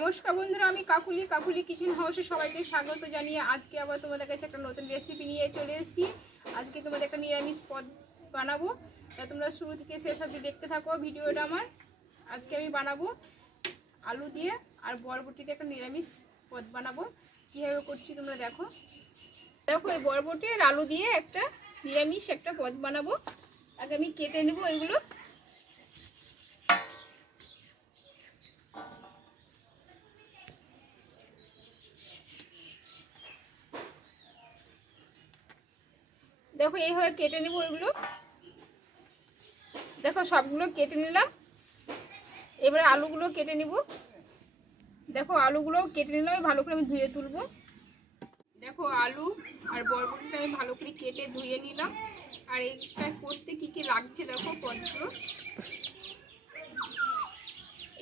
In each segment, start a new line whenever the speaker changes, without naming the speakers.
নমস্কার বন্ধুরা, আমি কাকুলি কাকুলি কিচেন হাউসে সবাইকে স্বাগত জানিয়ে আজকে আবার তোমাদের কাছে একটা নতুন রেসিপি নিয়ে চলে এসেছি। আজকে তোমাদের একটা নিরামিষ পদ বানাবো। তা তোমরা শুরু থেকে শেষ অবধি দেখতে থাকো ভিডিওটা আমার। আজকে আমি বানাবো আলু দিয়ে আর বরবটিতে একটা নিরামিষ পদ বানাবো। কীভাবে করছি তোমরা দেখো। দেখো, এই বরবটি আর আলু দিয়ে একটা নিরামিষ একটা পদ বানাবো। আগে আমি কেটে নেব এগুলো। দেখো এইভাবে কেটে নেব ওইগুলো। দেখো সবগুলো কেটে নিলাম। এবারে আলুগুলো কেটে নিব। দেখো আলুগুলো কেটে নিলাম ভালো করে আমি ধুয়ে তুলবো। দেখো আলু আর বরবটিটা আমি ভালো করে কেটে ধুয়ে নিলাম। আর এইটা করতে কি কি লাগছে দেখো পদগুলো।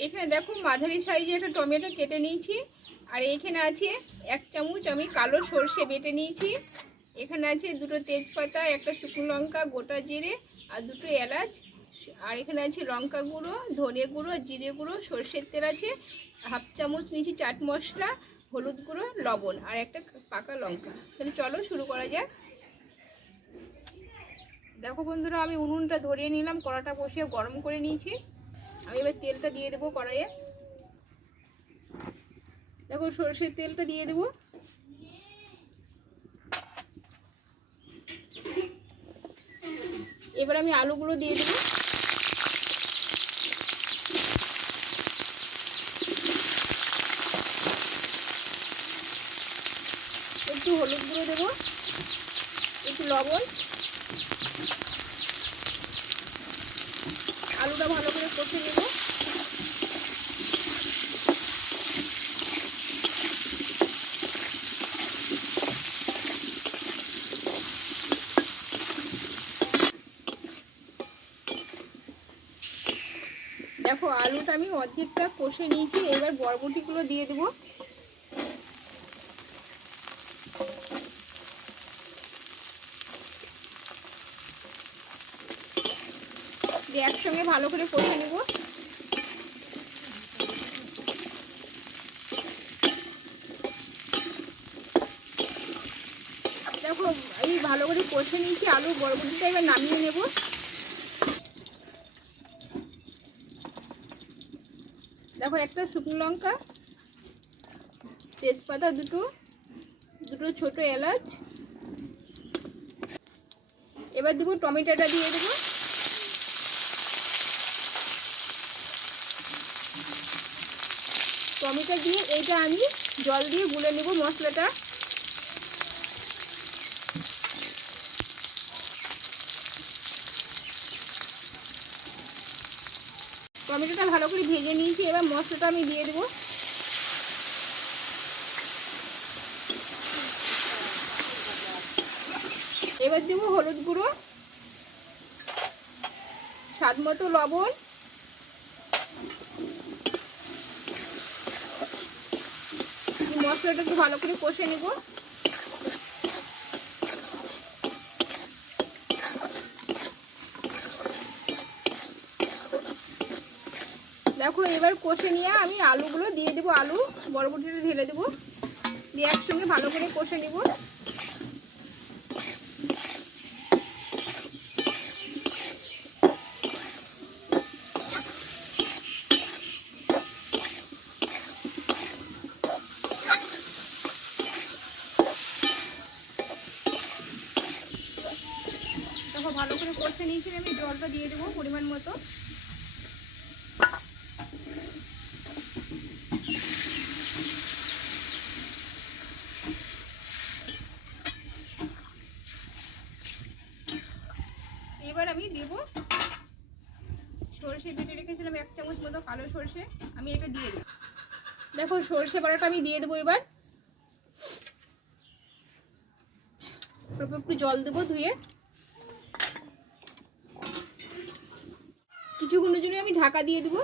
এখানে দেখো মাঝারি সাইজে একটা টমেটো কেটে নিয়েছি। আর এখানে আছে এক চামচ আমি কালো সর্ষে বেটে নিয়েছি। এখানে আছে দুটো তেজপাতা, একটা শুকনো লঙ্কা, গোটা জিরে আর দুটো এলাচ। আর এখানে আছে লঙ্কা গুঁড়ো, ধনে গুঁড়ো, জিরে গুঁড়ো, সর্ষের তেল আছে, হাফ চামচ নিয়েছি চাট মশলা, হলুদ গুঁড়ো, লবণ আর একটা পাকা লঙ্কা। তাহলে চলো শুরু করা যাক। দেখো বন্ধুরা, আমি উনুনটা ধরিয়ে নিলাম, কড়াটা বসিয়ে গরম করে নিয়েছি। আমি এবার তেলটা দিয়ে দেবো কড়াইয়ে। দেখো সর্ষের তেলটা দিয়ে দেবো। এবার আমি আলুগুলো দিয়ে দেবো। একটু হলুদ গুঁড়ো দেবো, একটু লবণ। আলুটা ভালো করে কষে নেব। দেখো, আলুটা আমি অর্ধেকটা কষে নিয়েছি, এবার বরবটিগুলো দিয়ে দেবো। একসঙ্গে ভালো করে কষে নেব। দেখো, এই ভালো করে কষে নিয়েছি আলু, বরবটিটা এবার নামিয়ে নেব। দেখো একটা শুকনো লঙ্কা, তেজপাতা দুটো দুটো ছোট এলাচ। এবার দেবো টমেটোটা দিয়ে দেবো। টমেটো দিয়ে এইটা আমি জল দিয়ে গুলে নেব মশলাটা। টমেটোটা ভালো করে ভেজে নিয়েছি, এবার মশলাটা আমি দিয়ে দেবো। এবার দেবো হলুদ গুঁড়ো, স্বাদ মতো লবণ। মশলাটা একটু ভালো করে কষে নেব। দেখো, এবার কষে নিয়ে আমি আলুগুলো দিয়ে দেবো, আলু বরবটিটা ঢেলে দেবো। দিয়ে একসঙ্গে ভালো করে কষে নেব। ভালো করে কষে নিয়েছি, আমি জলটা দিয়ে দেবো পরিমাণ মতো। এবার আমি দেব সর্ষে বেটে রেখেছিলাম এক চামচ মতো কালো সর্ষে, আমি এটা দিয়ে দেবো। দেখো, সর্ষে বাটাটা আমি দিয়ে দেবো এবার। একটু জল দেবো ধুয়ে। কিছুক্ষণের জন্য আমি ঢাকা দিয়ে দেবো।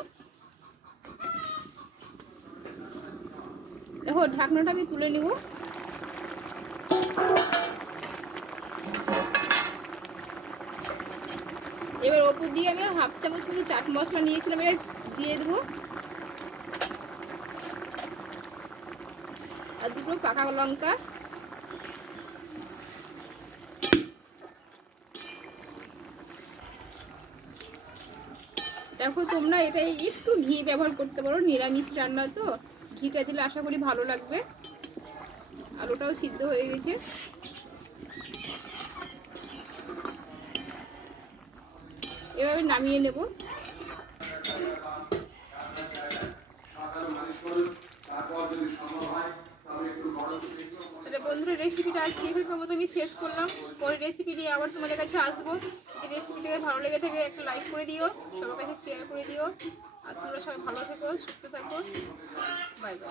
দেখো, ঢাকনাটা আমি তুলে নেব। এবার ওপর দিয়ে আমি হাফ চামচ মতো চাট মশলা নিয়েছিলাম এটা দিয়ে দেবো। আর দুটো পাকা লঙ্কা। দেখো তোমরা এটা একটু ঘি ব্যবহার করতে পারো, নিরামিষ রান্না তো। ঘিটা দিলে আশা করি ভালো লাগবে। আলুটাও সিদ্ধ হয়ে গেছে। এভাবে নামিয়ে নেব। তাহলে বন্ধুরা রেসিপিটা আজকে এখানকার মতো আমি শেষ করলাম। পরে রেসিপি নিয়ে আবার তোমাদের কাছে আসব। যদি রেসিপিটাকে ভালো লেগে থাকে, একটা লাইক করে দিও, সবার কাছে শেয়ার করে দিও। আর তোমরা সবাই ভালো থেকো, সুস্থ থাকো। Bye bye